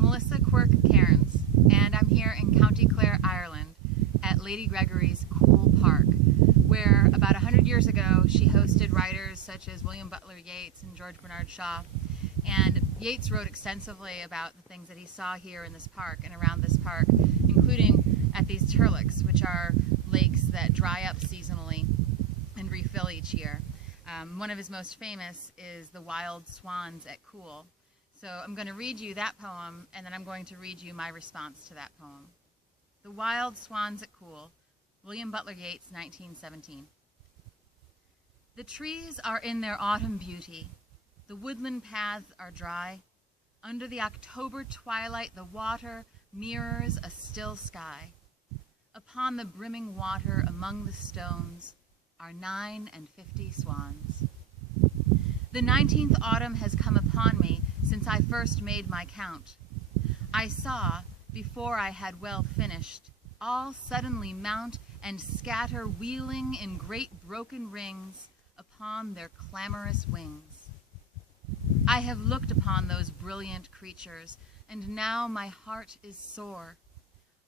Melissa Quirk Cairns, and I'm here in County Clare, Ireland, at Lady Gregory's Coole Park, where about 100 years ago she hosted writers such as William Butler Yeats and George Bernard Shaw. And Yeats wrote extensively about the things that he saw here in this park and around this park, including at these turlicks, which are lakes that dry up seasonally and refill each year. One of his most famous is the Wild Swans at Coole. So I'm going to read you that poem, and then I'm going to read you my response to that poem. The Wild Swans at Coole, William Butler Yeats, 1917. The trees are in their autumn beauty. The woodland paths are dry. Under the October twilight, the water mirrors a still sky. Upon the brimming water among the stones are 59 swans. The 19th autumn has come upon me since I first made my count. I saw, before I had well finished, all suddenly mount and scatter, wheeling in great broken rings upon their clamorous wings. I have looked upon those brilliant creatures, and now my heart is sore.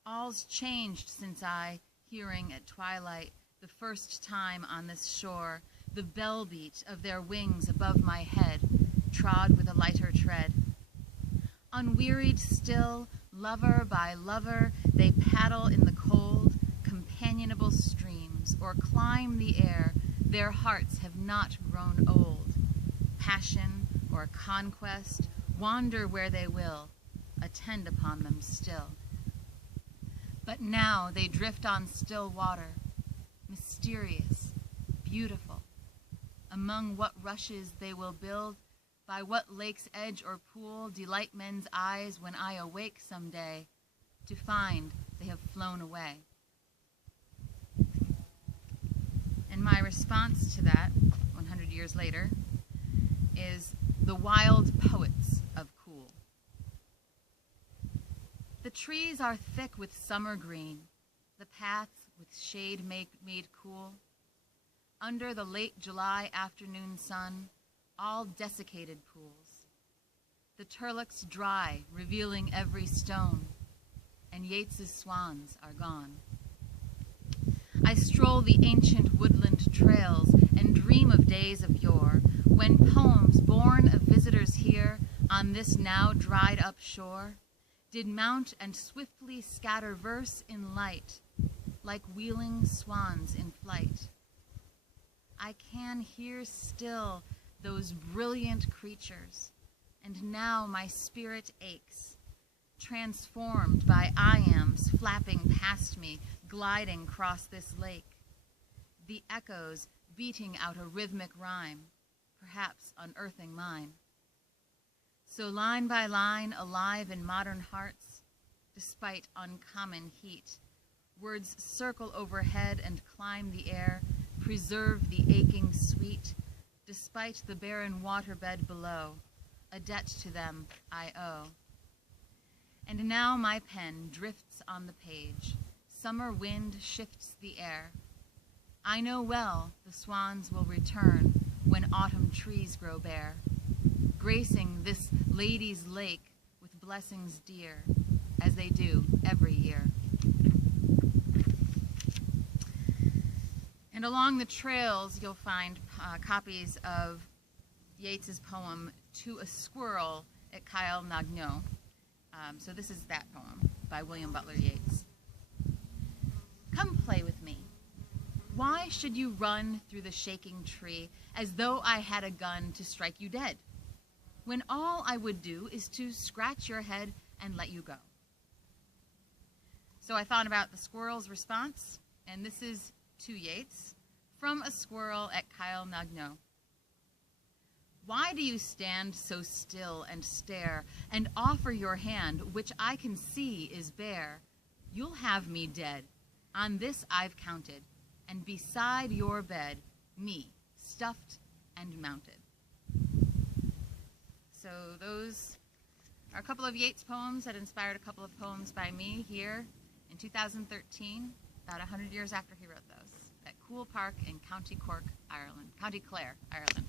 All's changed since I, hearing at twilight, the first time on this shore, the bell beat of their wings above my head, trod with a lighter tread. Unwearied still, lover by lover, they paddle in the cold, companionable streams, or climb the air. Their hearts have not grown old. Passion or conquest, wander where they will, attend upon them still. But now they drift on still water, mysterious, beautiful. Among what rushes they will build, by what lake's edge or pool delight men's eyes when I awake someday to find they have flown away. And my response to that, 100 years later, is the wild poets of Coole. The trees are thick with summer green, the paths with shade made cool. Under the late July afternoon sun, all desiccated pools. The turlicks dry, revealing every stone, and Yeats's swans are gone. I stroll the ancient woodland trails and dream of days of yore, when poems born of visitors here on this now dried up shore did mount and swiftly scatter verse in light, like wheeling swans in flight. I can hear still those brilliant creatures, and now my spirit aches, transformed by iams flapping past me, gliding across this lake, the echoes beating out a rhythmic rhyme, perhaps unearthing mine. So line by line, alive in modern hearts, despite uncommon heat, words circle overhead and climb the air, preserve the aching sweet, despite the barren waterbed below, a debt to them I owe. And now my pen drifts on the page, summer wind shifts the air. I know well the swans will return when autumn trees grow bare, gracing this lady's lake with blessings dear, as they do every year. And along the trails, you'll find copies of Yeats's poem, To a Squirrel at Coole and To. So this is that poem by William Butler Yeats. Come play with me. Why should you run through the shaking tree as though I had a gun to strike you dead, when all I would do is to scratch your head and let you go? So I thought about the squirrel's response, and this is to Yeats, from a squirrel at Coole and To. Why do you stand so still and stare and offer your hand, which I can see is bare? You'll have me dead. On this I've counted, and beside your bed, me, stuffed and mounted. So those are a couple of Yeats poems that inspired a couple of poems by me here in 2013, about 100 years after he wrote those, at Coole Park in County Cork, Ireland, County Clare, Ireland.